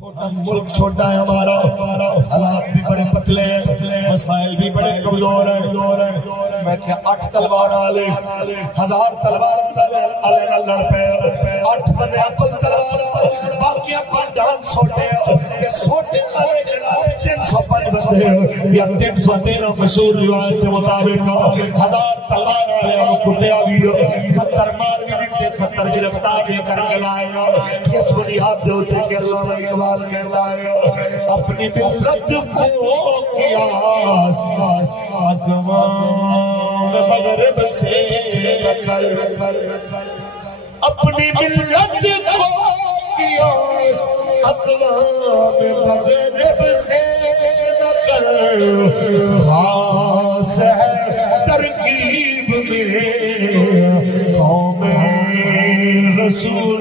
ملک چھوٹا ہے ہمارا، حالات بھی بڑے پتلے ہیں، مسائل بھی بڑے کمزور ہیں۔ میں کہ 8 تلوار والے 1000 تلوار والے نہ لڑ پے، 8 بندے عقل تلوار باقی خاندان سوٹے تے سوٹے والے جناب 305 بندے یا 313 مشہور روایت کے مطابق 1000 تلوار والے کٹیا بھی 70 مار بھی دیتے، 70 گرفتار بھی کر کے لائے۔ اس بنیاد پہ ہوتے کہ اللہ میں اقبال کہتا ہے اپنی ملت کو قیاس آسمان مغرب سے نہ کر، اپنی ملت کو قیاس اقوام مغرب سے نہ کر، خاص ہے ترکیب میں قوم رسول